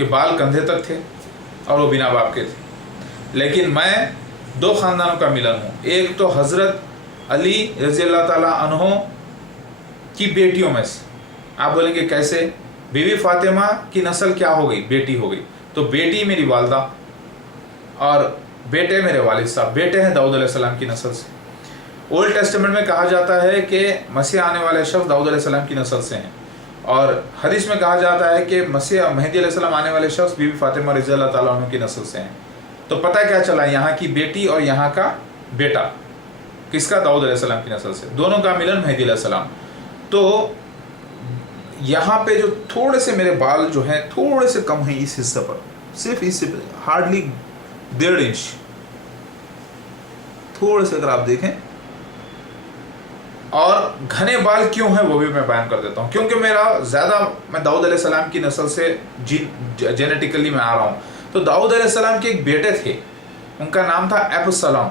कि बाल कंधे तक थे और वो बिना बाप के थे। लेकिन मैं दो ख़ानदानों का मिलन हूँ, एक तो हज़रत अली रज़ी अल्लाह ताला अन्हो की बेटियों में से। आप बोलेंगे कैसे? बीवी फ़ातिमा की नस्ल क्या हो गई? बेटी हो गई। तो बेटी मेरी वालदा और बेटे मेरे वालिद साहब, बेटे हैं दाऊद अलैहिस्सलाम की नस्ल से। ओल्ड टेस्टामेंट में कहा जाता है कि मसीह आने वाले शख्स दाऊद अलैहिस्सलाम की नस्ल से हैं, और हदीस में कहा जाता है कि मसीह मेहदी अलैहिस्सलाम आने वाले शख्स बीवी फ़ातिमा रज़ी अल्लाह ताला अन्हा की नस्ल से हैं। तो पता क्या चला, यहाँ की बेटी और यहाँ का बेटा किसका? दाऊद अलैहिस्सलाम की नस्ल से, दोनों का मिलन मेहदी अलैहिस्सलाम। तो यहाँ पे जो थोड़े से मेरे बाल जो हैं थोड़े से कम हैं इस हिस्से पर, सिर्फ इस हार्डली 1.5 इंच थोड़े से अगर आप देखें। और घने बाल क्यों हैं वो भी मैं बयान कर देता हूँ, क्योंकि मैं दाऊद अलैहिस्सलाम की नस्ल से जेनेटिकली मैं आ रहा हूँ। तो दाऊद अलैहिस्सलाम के एक बेटे थे, उनका नाम था एबसलम।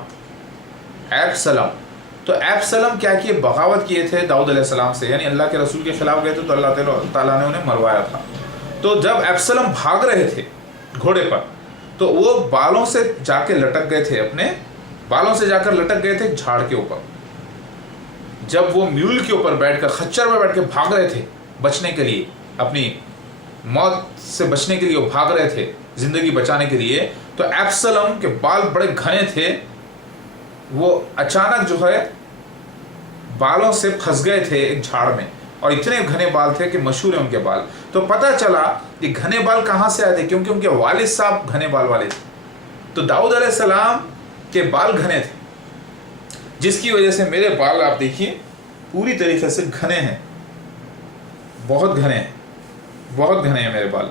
तो एबसलम क्या किए? बगावत किए थे दाऊद अलैहिस्सलाम से, यानी अल्लाह के रसूल के खिलाफ गए थे, तो अल्लाह ताला ने उन्हें मरवाया था। तो जब एबसलम भाग रहे थे घोड़े पर, तो वो बालों से जाके लटक गए थे, अपने बालों से जाकर लटक गए थे झाड़ के ऊपर। जब वो म्यूल के ऊपर बैठकर, खच्चर में बैठ के भाग रहे थे बचने के लिए, अपनी मौत से बचने के लिए वो भाग रहे थे, जिंदगी बचाने के लिए, तो एबसलम के बाल बड़े घने थे। वो अचानक जो है बालों से फंस गए थे एक झाड़ में, और इतने घने बाल थे कि मशहूर है उनके बाल। तो पता चला कि घने बाल कहाँ से आए थे, क्योंकि उनके वालिद साहब घने बाल वाले थे। तो दाऊद अलैहिस्सलाम के बाल घने थे, जिसकी वजह से मेरे बाल आप देखिए पूरी तरीके से घने हैं, बहुत घने हैं, बहुत घने हैं मेरे बाल।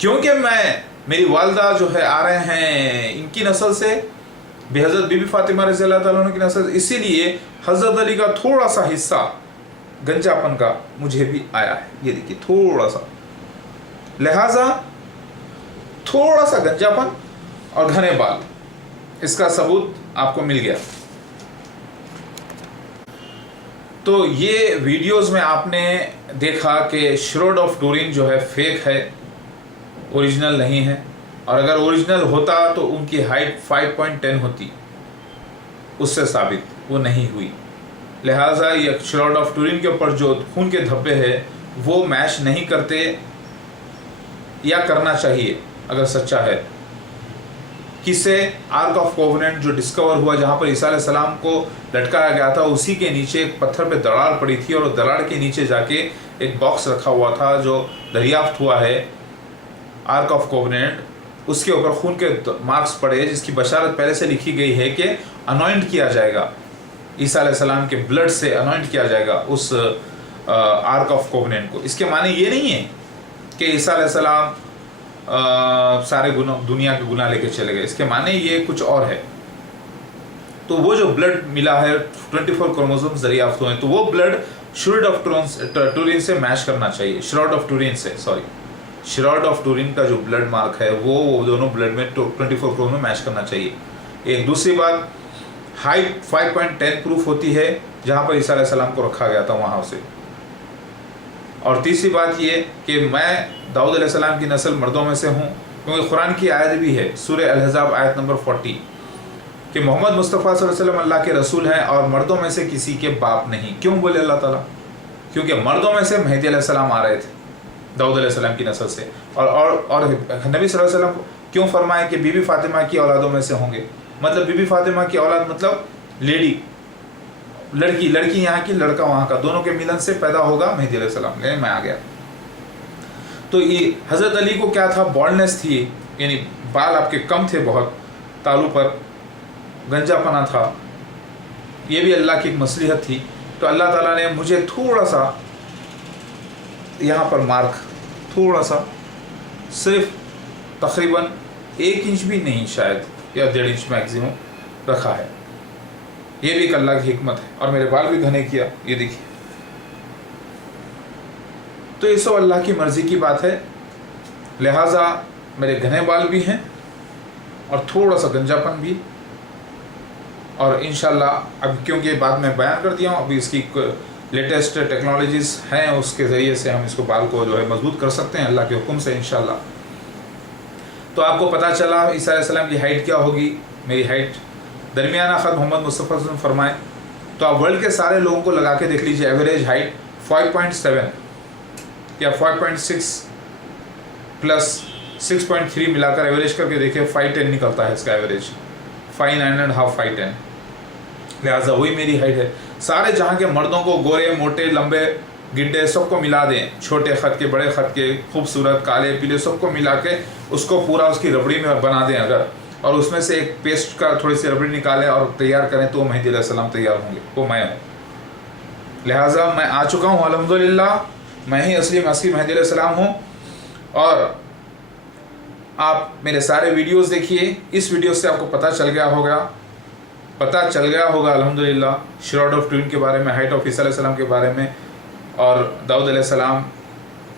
क्योंकि मेरी वालदा जो है आ रहे हैं इनकी नस्ल से, हज़रत बीबी फ़ातिमा रज़ी अल्लाह ताला अन्हा की नस्ल, इसीलिए हज़रत अली का थोड़ा सा हिस्सा गंजापन का मुझे भी आया है। ये देखिए थोड़ा सा, लिहाजा थोड़ा सा गंजापन और घने बाल, इसका सबूत आपको मिल गया। तो ये वीडियोस में आपने देखा कि श्रोड ऑफ टूरिन जो है फेक है, ओरिजिनल नहीं है। और अगर ओरिजिनल होता तो उनकी हाइट 5.10 होती, उससे साबित वो नहीं हुई। लिहाजा ये श्रोड ऑफ टूरिन के ऊपर जो खून के धब्बे हैं वो मैच नहीं करते, या करना चाहिए अगर सच्चा है। किससे? आर्क ऑफ कोवेनेंट जो डिस्कवर हुआ, जहाँ पर ईसा अलैहिस्सलाम को लटकाया गया था, उसी के नीचे एक पत्थर पे दरार पड़ी थी, और दरार के नीचे जाके एक बॉक्स रखा हुआ था जो दरियाफ्त हुआ है, आर्क ऑफ कोवेनेंट। उसके ऊपर खून के मार्क्स पड़े, जिसकी बशारत पहले से लिखी गई है कि अनॉइंट किया जाएगा, ईसा अलैहिस्सलाम के ब्लड से अनॉइंट किया जाएगा उस आर्क ऑफ कोवेनेंट को। इसके माने ये नहीं है कि ईसा अलैहिस्सलाम सारे दुनिया के गुनाह लेके चले गए, इसके माने ये कुछ और है। तो वो जो ब्लड मिला है, 24 क्रोमोसोम्स दरियाफ्त हुए हैं, तो वो ब्लड श्रोड ऑफ टूरिन से मैच करना चाहिए, श्रोड ऑफ टूरिन का जो ब्लड मार्क है वो दोनों ब्लड में 24 क्रोमोसोम में मैच करना चाहिए। एक दूसरी बात, हाइट 5.10 प्रूफ होती है जहाँ पर ईसा अलैहिस्सलाम को रखा गया था वहाँ से। और तीसरी बात ये कि मैं दाऊद अलैहिस्सलाम की नस्ल मर्दों में से हूँ, क्योंकि कुरान की आयत भी है, सूरह अल-अहज़ाब आयत नंबर 40, कि मोहम्मद मुस्तफ़ा सल्लल्लाहु अलैहि वसल्लम अल्लाह के रसूल हैं और मर्दों में से किसी के बाप नहीं। क्यों बोले अल्लाह ताला? क्योंकि मर्दों में से मेहदी अलैहिस्सलाम आ रहे थे दाऊद अलैहिस्सलाम की नस्ल से, और नबी सल्लल्लाहु अलैहि वसल्लम क्यों फरमाए कि बीबी फ़ातिमा की औलादों में से होंगे। मतलब बीबी फ़ातिमा की औलाद मतलब लेडी, लड़की यहाँ की, लड़का वहाँ का, दोनों के मिलन से पैदा होगा मेहदी अलैहिस्सलाम। लेकिन मैं आ गया। तो ये हज़रत अली को क्या था? बॉल्डनेस थी, यानी बाल आपके कम थे बहुत, तालू पर गंजापना था। ये भी अल्लाह की एक मसलिहत थी। तो अल्लाह ताला ने मुझे थोड़ा सा यहाँ पर मार्क, थोड़ा सा, सिर्फ तकरीबन 1 इंच भी नहीं शायद, या 1.5 इंच मैक्सिमम रखा है। ये भी एक अल्लाह की हिकमत है। और मेरे बाल भी घने किया, ये देखिए। तो ये सब अल्लाह की मर्ज़ी की बात है। लिहाजा मेरे घने बाल भी हैं और थोड़ा सा गंजापन भी। और इंशाल्लाह अब क्योंकि ये बात मैं बयान कर दिया हूँ, अभी इसकी लेटेस्ट टेक्नोलॉजीज़ हैं, उसके ज़रिए से हम इसको बाल को जो है मजबूत कर सकते हैं अल्लाह के हुक्म से इंशाल्लाह। तो आपको पता चला ईसा अलैहिस्सलाम की हाइट क्या होगी। मेरी हाइट दरमियाना ख़त मोहम्मद मुस्तफ़ा सल्लल्लाहु अलैहि वसल्लम फरमाए। तो आप वर्ल्ड के सारे लोगों को लगा के देख लीजिए, एवरेज हाइट 5.7 या 5.6 प्लस 6.3 मिलाकर एवरेज करके देखिए 5'10" निकलता है इसका एवरेज, 5'9.5" 5'10", लिहाजा वही मेरी हाइट है। सारे जहाँ के मर्दों को, गोरे मोटे लंबे गिड्डे सबको मिला दें, छोटे ख़त के बड़े ख़त के, खूबसूरत काले पीले सबको मिला के उसको पूरा उसकी रबड़ी में बना दें अगर, और उसमें से एक पेस्ट का थोड़ी सी रबड़ी निकालें और तैयार करें तो मेहदी अलैहिस्सलाम तैयार होंगे, वो मैं हूँ। लिहाजा मैं आ चुका हूँ अल्हम्दुलिल्लाह, मैं ही असली मसीह मेहदी अलैहिस्सलाम हूँ। और आप मेरे सारे वीडियोस देखिए, इस वीडियो से आपको पता चल गया होगा अल्हम्दुलिल्लाह श्रोड ऑफ ट्यूरिन के बारे में, हाइट ऑफ ईसा अलैहिस्सलाम के बारे में, और दाऊद अलैहिस्सलाम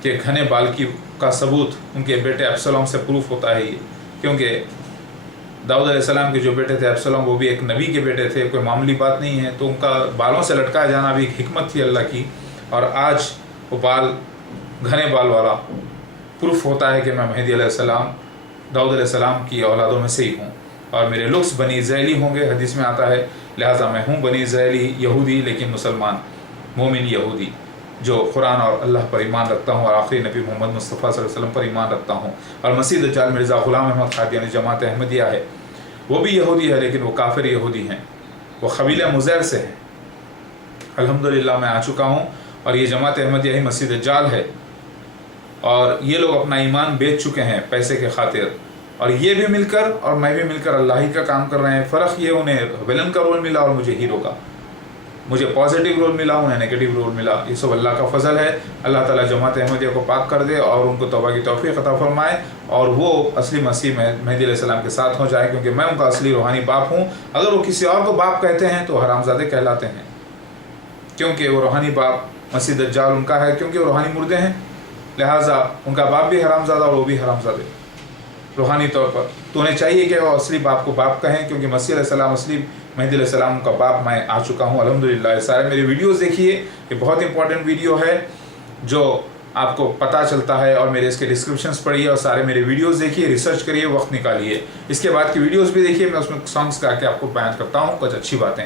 के घने बाल का सबूत उनके बेटे अब्सलोम से प्रूफ होता है ये, क्योंकि दाऊद अलैहिस्सलाम के जो बेटे थे अब्सलोम, वो भी एक नबी के बेटे थे, कोई मामूली बात नहीं है। तो उनका बालों से लटकाया जाना भी एक हिकमत थी अल्लाह की, और आज वो बाल घने बाल वाला प्रूफ होता है कि मैं मेहदी अलैहिस्सलाम दाऊद अलैहिस्सलाम की औलादों में से ही हूँ, और मेरे लुक्स बनी इज़राइली होंगे, हदीस में आता है। लिहाजा मैं हूँ बनी इज़राइली यहूदी, लेकिन मुसलमान मोमिन यहूदी, जो कुरान और अल्लाह पर ईमान रखता हूँ और आखिरी नबी मोहम्मद मुस्तफ़ा सल्लल्लाहु अलैहि वसल्लम पर ईमान रखता हूँ। और मसीह दज्जाल मिर्ज़ा ग़ुलाम अहमद क़ादियानी जमात अहमदिया है, वो भी यहूदी है, लेकिन वो काफिर यहूदी हैं, वो क़बीला मुज़ैर से है। अल्हम्दुलिल्लाह मैं आ चुका हूँ, और ये जमात अहमदिया ही मसीह दज्जाल है, और ये लोग अपना ईमान बेच चुके हैं पैसे के खातिर, और ये भी मिलकर और मैं भी मिलकर अल्लाह ही का काम कर रहे हैं। फ़र्क ये, उन्हें विलन का रोल मिला और मुझे हीरो का, मुझे पॉजिटिव रोल मिला, उन्हें नेगेटिव रोल मिला। ये सब अल्लाह का फजल है। अल्लाह ताला जमात अहमदिया को पाक कर दे और उनको तौबा की तौफीक अता फरमाए, और वो असली मसीह मेहदी अलैहिस्सलाम के साथ हो जाए, क्योंकि मैं उनका असली रूहानी बाप हूँ। अगर वो किसी और को बाप कहते हैं तो हरामजादे कहलाते हैं, क्योंकि वो रूहानी बाप मसीह दज्जाल उनका है, क्योंकि वो रूहानी मुर्दे हैं। लिहाजा उनका बाप भी हरामजादा और वो भी हरामजादे रूहानी तौर पर। तो उन्हें चाहिए कि वो असली बाप को बाप कहें, क्योंकि मसीह अलैहिस्सलाम असली मेहदी अलैहिस्सलाम का बाप मैं आ चुका हूँ अल्हम्दुलिल्लाह। सारे मेरे वीडियोस देखिए, ये बहुत इंपॉर्टेंट वीडियो है जो आपको पता चलता है, और मेरे इसके डिस्क्रिप्शंस पढ़िए और सारे मेरे वीडियोस देखिए, रिसर्च करिए, वक्त निकालिए। इसके बाद की वीडियोस भी देखिए, मैं उसमें सॉन्ग्स गा के आपको बयान करता हूँ कुछ अच्छी बातें।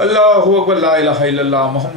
अल्लाहु अकबर, ला इलाहा इल्लल्लाह, मुहम्मद